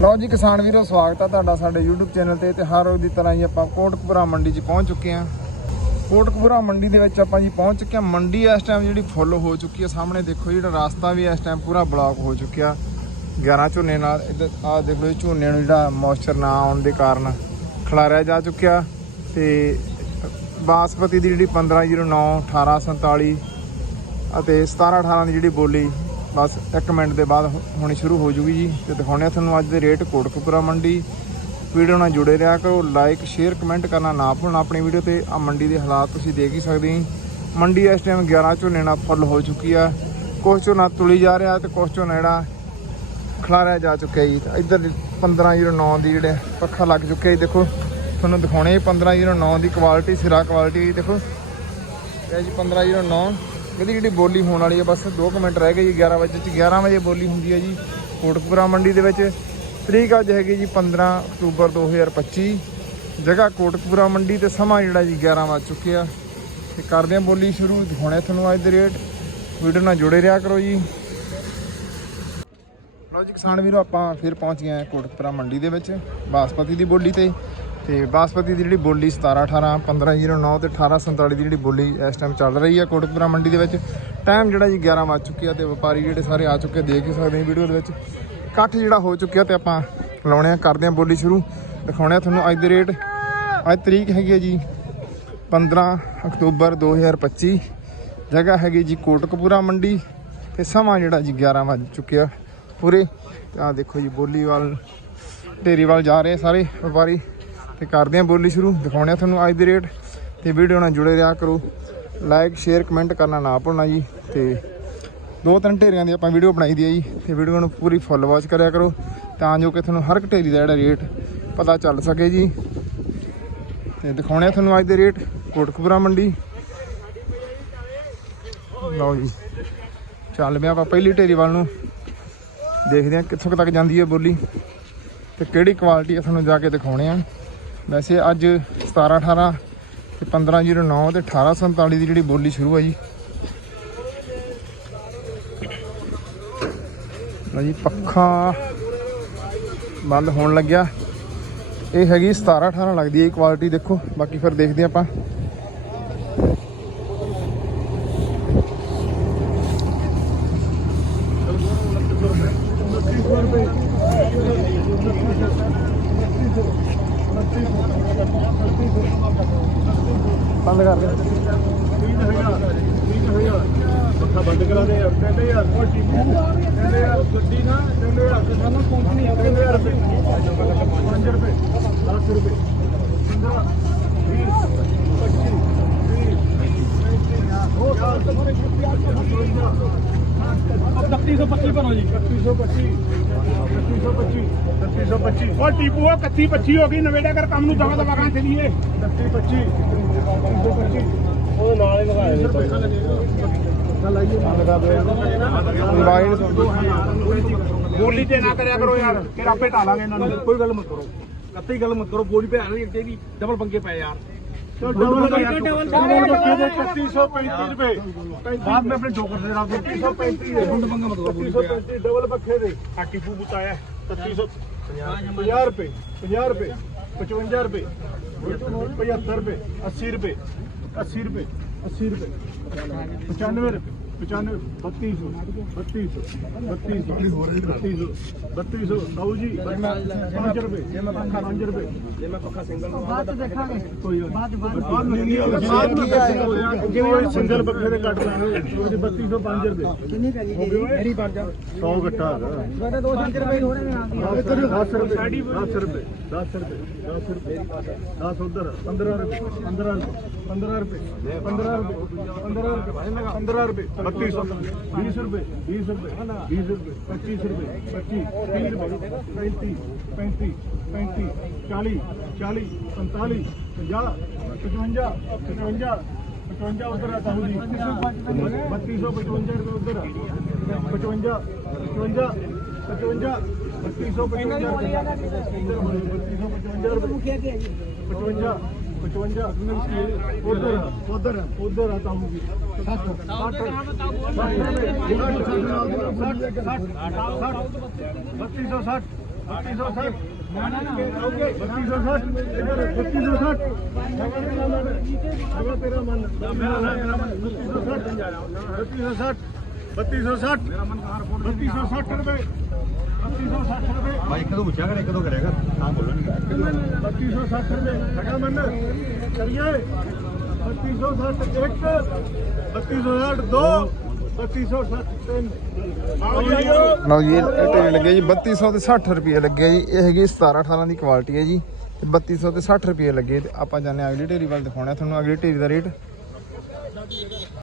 ਲਓ ਜੀ, ਕਿਸਾਨ ਵੀਰੋ, ਸਵਾਗਤ ਆ ਤੁਹਾਡਾ ਸਾਡੇ YouTube ਚੈਨਲ ਤੇ ਤੇ ਹਰ ਰੋਜ਼ ਦੀ ਤਰ੍ਹਾਂ ਹੀ ਆਪਾਂ ਕੋਟਕਪੁਰਾ ਮੰਡੀ 'ਚ ਪਹੁੰਚ ਚੁੱਕੇ ਹਾਂ। ਕੋਟਕਪੁਰਾ ਮੰਡੀ ਦੇ ਵਿੱਚ ਆਪਾਂ ਜੀ ਪਹੁੰਚ ਚੁੱਕੇ ਹਾਂ। ਮੰਡੀ ਇਸ ਟਾਈਮ ਜਿਹੜੀ ਫੁੱਲ ਹੋ ਚੁੱਕੀ ਆ। ਸਾਹਮਣੇ ਦੇਖੋ ਜਿਹੜਾ ਰਸਤਾ ਵੀ ਇਸ ਟਾਈਮ ਪੂਰਾ ਬਲੌਕ ਹੋ ਚੁੱਕਿਆ। 11 ਝੋਨੇ ਨਾਲ, ਇੱਧਰ ਆ ਦੇਖ ਲਓ ਇਹ ਝੋਨੇ ਨੂੰ ਜਿਹੜਾ ਮੋਇਸਚਰ ਨਾ ਆਉਣ ਦੇ ਕਾਰਨ ਖਿਲਾਰਿਆ ਜਾ ਚੁੱਕਿਆ। ਤੇ ਬਾਸਪਤੀ ਦੀ ਜਿਹੜੀ 1509 1847 ਅਤੇ 17 18 ਦੀ ਜਿਹੜੀ ਬੋਲੀ ਬਸ 1 ਮਿੰਟ ਦੇ ਬਾਅਦ ਹੋ- ਹੋਣੀ ਸ਼ੁਰੂ ਹੋ ਜੂਗੀ ਜੀ। ਤੇ ਦਿਖਾਉਣੇ ਆ ਤੁਹਾਨੂੰ ਅੱਜ ਦੇ ਰੇਟ ਕੋਟਕਪੁਰਾ ਮੰਡੀ। ਵੀਡੀਓ ਨਾਲ ਜੁੜੇ ਰਿਹਾ ਕਰੋ ਲਾਈਕ ਸ਼ੇਅਰ ਕਮੈਂਟ ਕਰਨਾ ਨਾ ਭੁੱਲਣਾ ਆਪਣੀ ਵੀਡੀਓ ਤੇ। ਆ ਮੰਡੀ ਦੇ ਹਾਲਾਤ ਤੁਸੀਂ ਦੇਖ ਹੀ ਸਕਦੇ ਹੋ ਮੰਡੀ ਇਸ ਟਾਈਮ 11 ਝੋਨੇ ਨਾਲ ਫੁੱਲ ਹੋ ਚੁੱਕੀ ਆ। ਕੁਛ ਝੋਨਾ ਤੁਲੀ ਜਾ ਰਿਹਾ ਤੇ ਕੁਛ ਝੋਨਾ ਜਿਹੜਾ ਖਲਾਰਿਆ ਜਾ ਚੁੱਕਿਆ ਜੀ। ਤੇ ਇੱਧਰ 1509 ਦੀ ਜਿਹੜੇ ਪੱਖਾ ਲੱਗ ਚੁੱਕਿਆ ਜੀ, ਦੇਖੋ। ਤੁਹਾਨੂੰ ਦਿਖਾਉਣੇ 1509 ਦੀ ਕੁਆਲਿਟੀ ਸਿਰਾ ਕੁਆਲਿਟੀ ਦੇਖੋ। ਇਹ ਜੀ 1509 ਇਹਦੀ ਜਿਹੜੀ ਬੋਲੀ ਹੋਣ ਵਾਲੀ ਹੈ ਬਸ 2 ਮਿੰਟ ਰਹਿ ਗਏ ਜੀ 11 ਵਜੇ ਚ 11 ਵਜੇ ਬੋਲੀ ਹੁੰਦੀ ਹੈ ਜੀ, ਕੋਟਕਪੁਰਾ ਮੰਡੀ ਦੇ ਵਿੱਚ। ਤਰੀਕ ਅੱਜ ਹੈਗੀ ਜੀ 15 ਅਕਤੂਬਰ 2025 ਜਗ੍ਹਾ ਕੋਟਕਪੁਰਾ ਮੰਡੀ ਤੇ ਸਮਾਂ ਜਿਹੜਾ ਜੀ 11 ਵੱਜ ਚੁੱਕੇ ਆ। ਤੇ ਕਰਦੇ ਹਾਂ ਬੋਲੀ ਸ਼ੁਰੂ, ਦਿਖਾਉਣੇ ਤੁਹਾਨੂੰ ਅੱਜ ਦੇ ਰੇਟ। ਵੀਡੀਓ ਨਾਲ ਜੁੜੇ ਰਿਹਾ ਕਰੋ ਜੀ। ਲਓ ਜੀ, ਕਿਸਾਨ ਵੀਰੋ, ਆਪਾਂ ਫਿਰ ਪਹੁੰਚ ਗਏ ਹਾਂ ਕੋਟਕਪੁਰਾ ਮੰਡੀ ਦੇ ਵਿੱਚ ਬਾਸਪਤੀ ਦੀ ਬੋਲੀ ਤੇ। ਤੇ ਬਾਸਪਤੀ ਦੀ ਜਿਹੜੀ ਬੋਲੀ 17 18 1509 ਤੇ 1847 ਦੀ ਜਿਹੜੀ ਬੋਲੀ ਇਸ ਟਾਈਮ ਚੱਲ ਰਹੀ ਹੈ ਕੋਟਕਪੁਰਾ ਮੰਡੀ ਦੇ ਵਿੱਚ। ਟਾਈਮ ਜਿਹੜਾ ਜੀ 11 ਵੱਜ ਚੁੱਕਿਆ ਤੇ ਵਪਾਰੀ ਜਿਹੜੇ ਸਾਰੇ ਆ ਚੁੱਕੇ ਦੇਖ ਹੀ ਸਕਦੇ ਹੋ ਵੀਡੀਓ ਦੇ ਵਿੱਚ। ਇਕੱਠ ਜਿਹੜਾ ਹੋ ਚੁੱਕਿਆ ਤੇ ਆਪਾਂ ਲਾਉਣੇ ਆ, ਕਰਦੇ ਆ ਬੋਲੀ ਸ਼ੁਰੂ। ਦਿਖਾਉਣੇ ਆ ਤੁਹਾਨੂੰ ਅੱਜ ਦੇ ਰੇਟ ਅੱਜ ਤਰੀਕ ਹੈਗੀ ਹੈ ਜੀ 15 ਅਕਤੂਬਰ 2025 ਜਗ੍ਹਾ ਹੈਗੀ ਜੀ ਕੋਟਕਪੂਰਾ ਮੰਡੀ ਤੇ ਸਮਾਂ ਜਿਹੜਾ ਜੀ 11 ਵੱਜ ਚੁੱਕਿਆ ਪੂਰੇ। ਤੇ ਆਹ ਦੇਖੋ ਜੀ ਬੋਲੀਵਾਲ ਢੇਰੀਵਾਲ ਜਾ ਰਹੇ ਸਾਰੇ ਵਪਾਰੀ। ਤੇ ਕਰਦੇ ਆ ਬੋਲੀ ਸ਼ੁਰੂ ਦਿਖਾਉਣੇ ਆ ਤੁਹਾਨੂੰ ਅੱਜ ਦੇ ਰੇਟ ਤੇ ਵੀਡੀਓ ਨਾਲ ਜੁੜੇ ਰਿਹਾ ਕਰੋ। ਲਾਈਕ ਸ਼ੇਅਰ ਕਮੈਂਟ ਕਰਨਾ ਨਾ ਭੁੱਲਣਾ ਜੀ ਤੇ ਦੋ ਤਿੰਨ ਢੇਰੀਆਂ ਦੀ ਆਪਾਂ ਵੀਡੀਓ ਬਣਾਈ ਦੀ ਹੈ ਜੀ ਤੇ ਵੀਡੀਓ ਨੂੰ ਪੂਰੀ ਫੁੱਲ ਵਾਚ ਕਰਿਆ ਕਰੋ ਤਾਂ ਜੋ ਕਿ ਤੁਹਾਨੂੰ ਹਰ ਇੱਕ ਢੇਰੀ ਦਾ ਜਿਹੜਾ ਰੇਟ ਪਤਾ ਚੱਲ ਸਕੇ ਜੀ। ਤੇ ਦਿਖਾਉਣੇ ਆ ਤੁਹਾਨੂੰ ਅੱਜ ਦੇ ਰੇਟ ਕੋਟਕਪੁਰਾ ਮੰਡੀ। ਲਓ ਜੀ, ਚੱਲ ਪਿਆ ਆਪਾਂ ਪਹਿਲੀ ਢੇਰੀ ਵੱਲ ਨੂੰ। ਦੇਖਦੇ ਆ ਕਿੱਥੋਂ ਕੁ ਤੱਕ ਜਾਂਦੀ ਹੈ ਬੋਲੀ ਤੇ ਕਿਹੜੀ ਕੁਆਲਿਟੀ ਆ ਤੁਹਾਨੂੰ ਜਾ ਕੇ ਦਿਖਾਉਣੇ ਆ। ਵੈਸੇ ਅੱਜ 17 18 ਤੇ 1509 ਤੇ 1847 ਦੀ ਜਿਹੜੀ ਬੋਲੀ ਸ਼ੁਰੂ ਹੈ ਜੀ ਲਓ ਜੀ, ਪੱਖਾ ਬੰਦ ਹੋਣ ਲੱਗਿਆ। ਇਹ ਹੈਗੀ 17 18 ਲੱਗਦੀ ਹੈ, ਇਹ ਕੁਆਲਿਟੀ ਦੇਖੋ। ਬਾਕੀ ਫਿਰ ਦੇਖਦੇ ਆਪਾਂ। ਬੰਦ ਕਰ ਦੇ। ਪੱਖਾ ਬੰਦ ਕਰਾ ਦੇ ਯਾਰ ਕਹਿੰਦੇ ਯਾਰ ਉਹ ਟੀਪੂ ਕਹਿੰਦੇ ਯਾਰ ਗੱਡੀ ਨਾ ਕਹਿੰਦੇ ਯਾਰ ਤੇ ਸਾਨੂੰ ਕੰਪਨੀ ਆ ਕਹਿੰਦੇ ਯਾਰ ਰੁਪਏ 5 ਰੁਪਏ 10 ਰੁਪਏ 15 3125 ਕਰੋ ਜੀ। 3125 3125 3125 ਉਹ ਟੀਪੂ ਉਹ 3125 ਹੋ ਗਈ ਨਵੇੜਾ ਕਰ ਕੰਮ ਨੂੰ ਦਵਾ ਦਵਾ ਕਾਂ ਚਲੀਏ 3125 3125 ਉਹ ਨਾਲ ਹੀ ਮੋਬਾਈਲ ਬੋਲੀ ਤੇ ਨਾ ਕਰਿਆ ਕਰੋ ਯਾਰ ਫਿਰ ਆਪੇ ਢਾਲਾਂਗੇ ਇਹਨਾਂ ਨੂੰ ਕੋਈ ਗੱਲ ਮਤ ਕਰੋ ਕੱਤੀ ਗੱਲ ਮਤ ਕਰੋ ਬੋਲੀ ਭੈਣ ਨਹੀਂ ਅੱਗੇ ਡਬਲ ਪੰਗੇ ਪਏ ਯਾਰ ਡਬਲ ਡਬਲ ਡਬਲ 3135 ਰੁਪਏ ਬਾਅਦ में अपने जोकर से रात 3135 है गुंड पंगा मत करो 3135 डबल पक्के दे आटी फू बताया 3350 रुपए 50 रुपए 55 रुपए 75 रुपए 80 रुपए 80 रुपए 80 रुपए 95 95 3200 3200 3200 3200 ਸਾਊ ਜੀ 5 ਰੁਪਏ ਜੇ ਮੈਂ ਪੱਖਾ 5 ਰੁਪਏ। ਜੇ ਮੈਂ ਪੱਖਾ ਸਿੰਗਲ ਲਵਾਂਗਾ ਤਾਂ ਦੇਖਾਂਗੇ। ਕੋਈ ਬਾਅਦ ਬਾਅਦ ਜਿਵੇਂ ਸਿੰਗਲ ਪੱਖੇ ਦੇ ਕੱਟ ਲਾਂਗੇ। 3200 5 ਰੁਪਏ ਕਿੰਨੀ ਪੈ ਗਈ ਜੀ ਮੇਰੀ ਬਣ ਜਾ 100 ਗੱਟਾ ਤੁਹਾਡੇ 200 ਰੁਪਏ ਹੋਰ ਨੇ ਨਾਲ ਦੀ 10 ਰੁਪਏ 10 ਰੁਪਏ 10 ਰੁਪਏ 10 ਰੁਪਏ। 10 ਉਧਰ 15 ਰੁਪਏ 15 ਰੁਪਏ 15 ਰੁਪਏ 15 ਰੁਪਏ 15 ਰੁਪਏ 15 ਰੁਪਏ। बत्तीस बीस रुपए बीस रुपए बीस रुपए पच्चीस रुपए पच्चीस तीस रुपए पैंतीस पैंतीस पैंतीस चालीस चालीस पैंतालीस पचास पचवंजा पचवंजा पचवंजा उधर आता हूँ बत्तीस सौ पचवंजा रुपये उधर पचवंजा पचवंजा पचवंजा बत्तीस सौ पचवंजा पचवंजा रुपये पचवंजा 55 ਉਧਰ ਉਧਰ ਉਧਰ ਆ ਤਾਬੂ ਵੀ 60 3260 3260 3260 ਰੁਪਏ। 3260 ਰੁਪਏ। ਭਾਈ ਇੱਕ ਤੋਂ ਪੁੱਛਿਆ ਕਰ ਤੋਂ ਕਰਿਆ ਕਰ। ਨਾ ਬੋਲਣ 3260 ਰੁਪਏ। ਲਗਾ ਮਨ ਕਰੀਏ। 3260 ਇੱਕ। 3260 ਦੋ। 3260 ਤਿੰਨ। ਆਓ ਜੀ ਆਓ। ਲਓ ਜੀ ਇਹ ਲੱਗੇ ਜੀ। 3200 ਤੇ 60 ਰੁਪਏ ਲੱਗੇ ਜੀ। ਇਹ ਹੈਗੀ 17 18 ਦੀ ਕੁਆਲਿਟੀ ਹੈ ਜੀ। ਤੇ 3200 ਤੇ 60 ਰੁਪਏ ਲੱਗੇ। ਤੇ ਆਪਾਂ ਜਾਣੇ ਅਗਲੀ ਢੇਰੀ ਵੱਲ ਦਿਖਾਉਣਾ ਤੁਹਾਨੂੰ। ਅਗਲੀ ਢੇਰੀ ਦਾ ਰੇਟ।